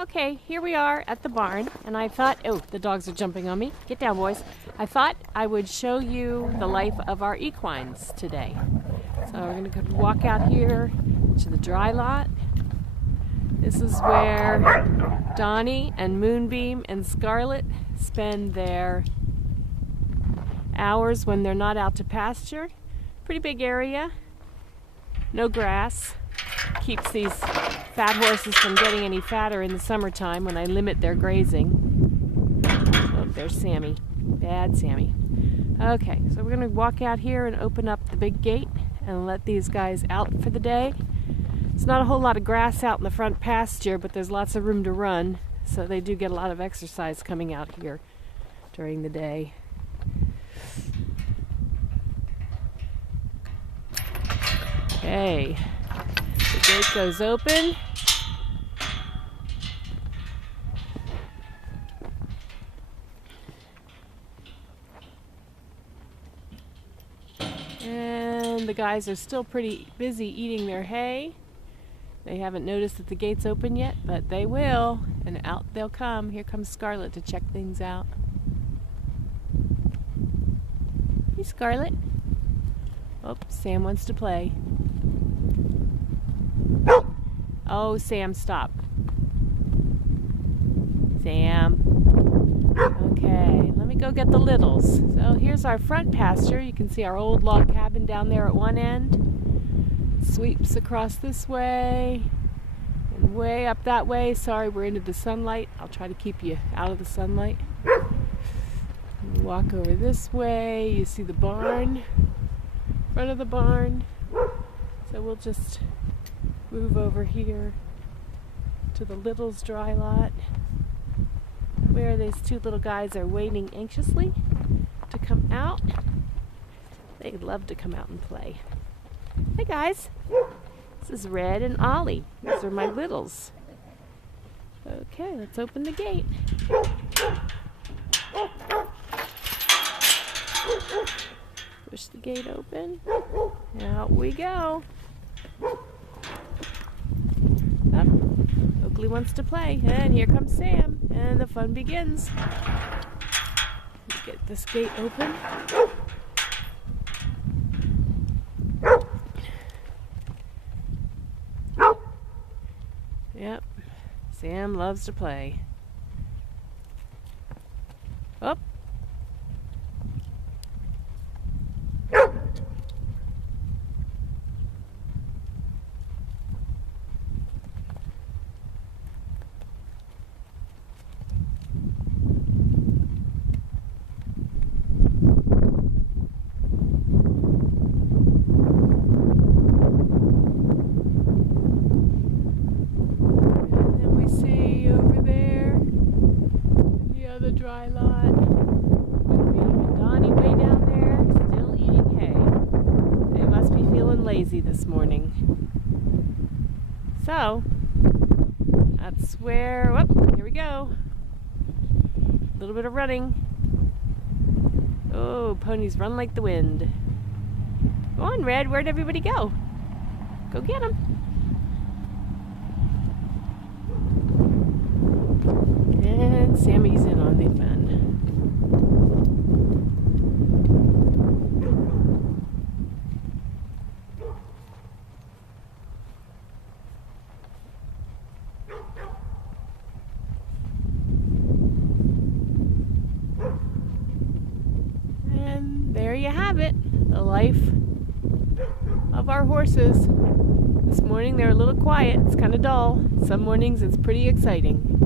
Okay, here we are at the barn, and I thought, oh, the dogs are jumping on me. Get down, boys. I thought I would show you the life of our equines today. So we're going to walk out here to the dry lot. This is where Donnie and Moonbeam and Scarlet spend their hours when they're not out to pasture. Pretty big area, no grass. Keeps these fat horses from getting any fatter in the summertime when I limit their grazing. Oh, there's Sammy. Bad Sammy. Okay, so we're going to walk out here and open up the big gate and let these guys out for the day. It's not a whole lot of grass out in the front pasture, but there's lots of room to run, so they do get a lot of exercise coming out here during the day. Okay. The gate goes open. And the guys are still pretty busy eating their hay. They haven't noticed that the gate's open yet, but they will, and out they'll come. Here comes Scarlet to check things out. Hey, Scarlet. Oh, Sam wants to play. Oh, Sam, stop. Sam. Okay, let me go get the littles. So here's our front pasture. You can see our old log cabin down there at one end. Sweeps across this way and way up that way. Sorry, we're into the sunlight. I'll try to keep you out of the sunlight. You walk over this way. You see the barn, front of the barn. So we'll just move over here to the Littles dry lot, where these two little guys are waiting anxiously to come out. They love to come out and play. Hey guys, this is Red and Ollie. These are my littles. Okay, let's open the gate. Push the gate open. Out we go. Oakley wants to play, and here comes Sam, and the fun begins. Let's get this gate open. Yep, Sam loves to play. Up. The dry lot. Moonbeam and Donnie way down there, still eating hay. They must be feeling lazy this morning. So, that's where, whoop, here we go. A little bit of running. Oh, ponies run like the wind. Go on, Red, where'd everybody go? Go get them. And Sammy's in on the fun. And there you have it, the life of our horses. This morning they're a little quiet, it's kind of dull. Some mornings it's pretty exciting.